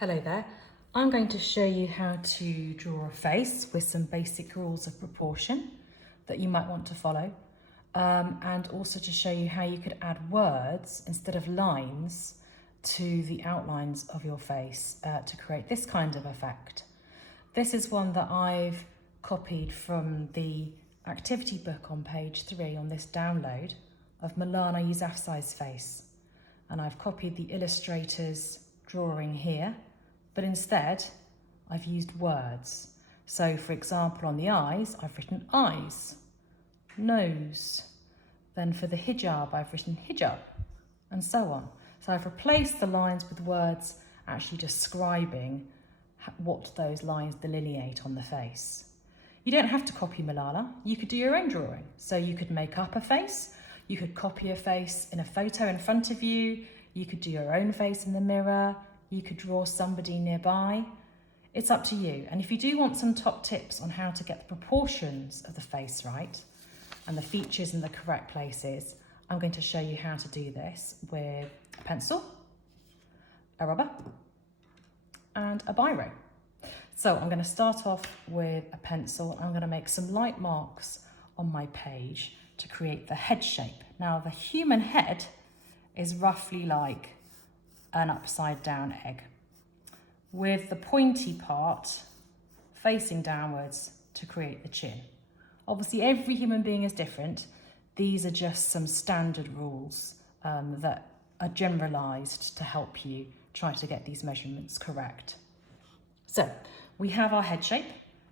Hello there. I'm going to show you how to draw a face with some basic rules of proportion that you might want to follow, and also to show you how you could add words instead of lines to the outlines of your face to create this kind of effect. This is one that I've copied from the activity book on page 3 on this download of Malala Yousafzai's face, and I've copied the illustrator's drawing here, but instead I've used words. So for example, on the eyes, I've written eyes, nose. Then for the hijab, I've written hijab, and so on. So I've replaced the lines with words actually describing what those lines delineate on the face. You don't have to copy Malala, you could do your own drawing. So you could make up a face, you could copy a face in a photo in front of you, you could do your own face in the mirror, you could draw somebody nearby. It's up to you. And if you do want some top tips on how to get the proportions of the face right and the features in the correct places, I'm going to show you how to do this with a pencil, a rubber, and a biro. So I'm going to start off with a pencil. I'm going to make some light marks on my page to create the head shape. Now the human head is roughly like an upside down egg, with the pointy part facing downwards to create the chin. Obviously every human being is different. These are just some standard rules that are generalised to help you try to get these measurements correct. So we have our head shape,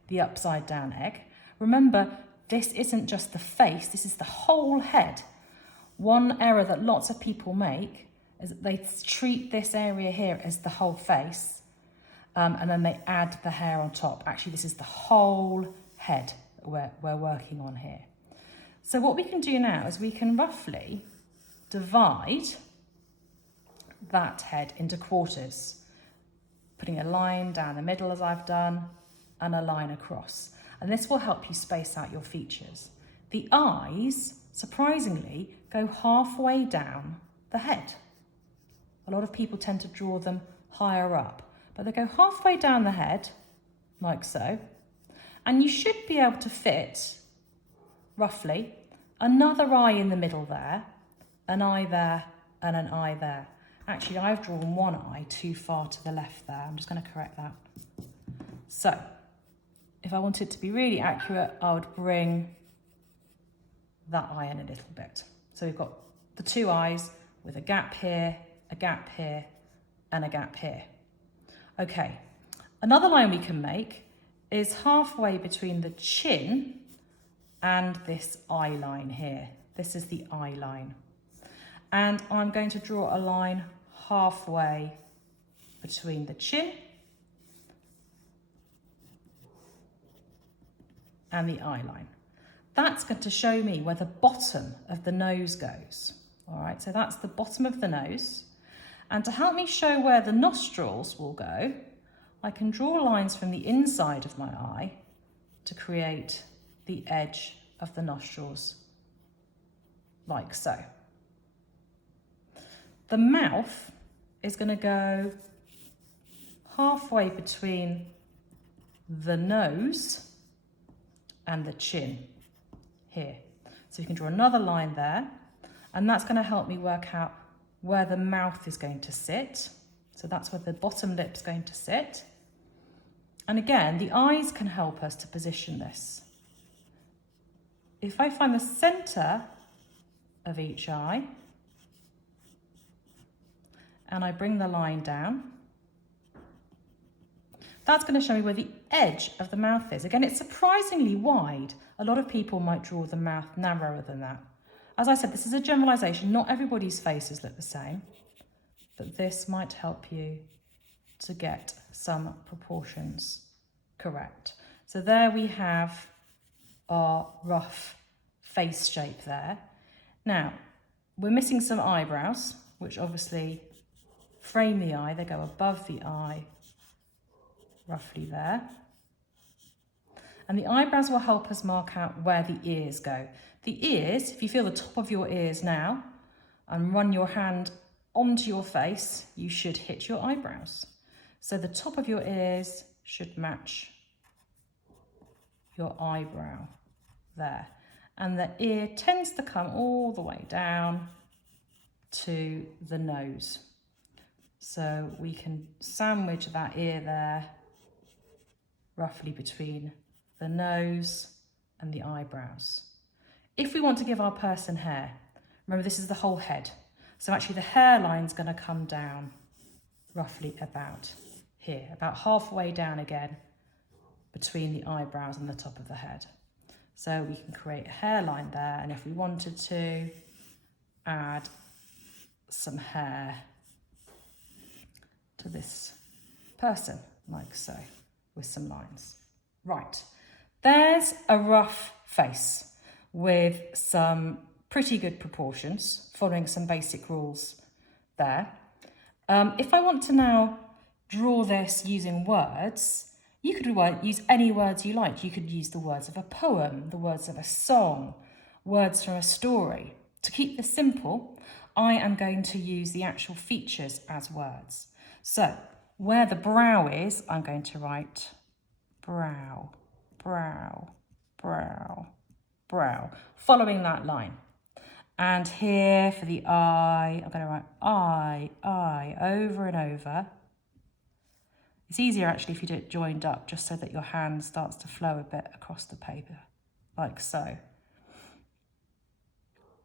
the upside down egg. Remember, this isn't just the face, this is the whole head. One error that lots of people make is that they treat this area here as the whole face, and then they add the hair on top. Actually, this is the whole head we're working on here. So what we can do now is we can roughly divide that head into quarters, putting a line down the middle as I've done, and a line across. And this will help you space out your features. The eyes, surprisingly, go halfway down the head. A lot of people tend to draw them higher up, but they go halfway down the head, like so. And you should be able to fit, roughly, another eye in the middle there, an eye there, and an eye there. Actually, I've drawn one eye too far to the left there. I'm just going to correct that. So, if I wanted to be really accurate, I would bring that eye in a little bit. So we've got the two eyes with a gap here, and a gap here. Okay, another line we can make is halfway between the chin and this eye line here. This is the eye line. And I'm going to draw a line halfway between the chin and the eye line. That's going to show me where the bottom of the nose goes. All right, so that's the bottom of the nose. And to help me show where the nostrils will go, I can draw lines from the inside of my eye to create the edge of the nostrils, like so. The mouth is going to go halfway between the nose and the chin here. So you can draw another line there, and that's going to help me work out where the mouth is going to sit. So that's where the bottom lip's going to sit. And again, the eyes can help us to position this. If I find the center of each eye, and I bring the line down, that's going to show me where the edge of the mouth is. Again, it's surprisingly wide. A lot of people might draw the mouth narrower than that. As I said, this is a generalisation. Not everybody's faces look the same, but this might help you to get some proportions correct. So there we have our rough face shape there. Now, we're missing some eyebrows, which obviously frame the eye. They go above the eye, roughly there. And the eyebrows will help us mark out where the ears go. The ears, if you feel the top of your ears now and run your hand onto your face, you should hit your eyebrows. So the top of your ears should match your eyebrow there. And the ear tends to come all the way down to the nose. So we can sandwich that ear there, roughly between the nose and the eyebrows. If we want to give our person hair, remember this is the whole head. So actually the hairline's going to come down roughly about here, about halfway down again between the eyebrows and the top of the head. So we can create a hairline there, and if we wanted to add some hair to this person, like so, with some lines. Right, there's a rough face with some pretty good proportions, following some basic rules there. If I want to now draw this using words, you could use any words you like. You could use the words of a poem, the words of a song, words from a story. To keep this simple, I am going to use the actual features as words. So where the brow is, I'm going to write brow, brow, brow, brow, following that line. And here for the eye, I'm going to write eye, over and over. It's easier actually if you do it joined up, just so that your hand starts to flow a bit across the paper, like so.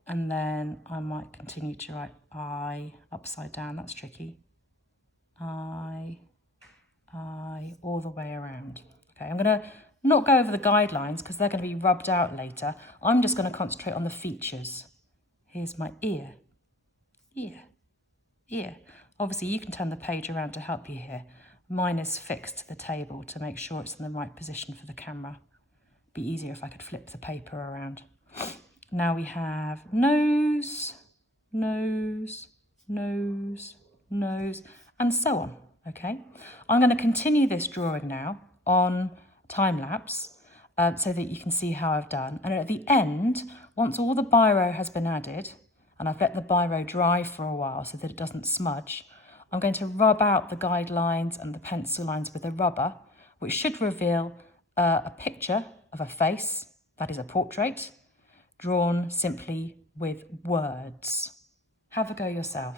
And then I might continue to write eye upside down, that's tricky. Eye, all the way around. Okay, I'm going to not go over the guidelines because they're going to be rubbed out later. I'm just going to concentrate on the features. Here's my ear, ear, ear. Obviously you can turn the page around to help you here. Mine is fixed to the table to make sure it's in the right position for the camera. Be easier if I could flip the paper around. Now we have nose, nose, nose, nose, and so on, okay? I'm going to continue this drawing now on time lapse so that you can see how I've done. And at the end, once all the biro has been added, and I've let the biro dry for a while so that it doesn't smudge, I'm going to rub out the guidelines and the pencil lines with a rubber, which should reveal a picture of a face, that is a portrait, drawn simply with words. Have a go yourself.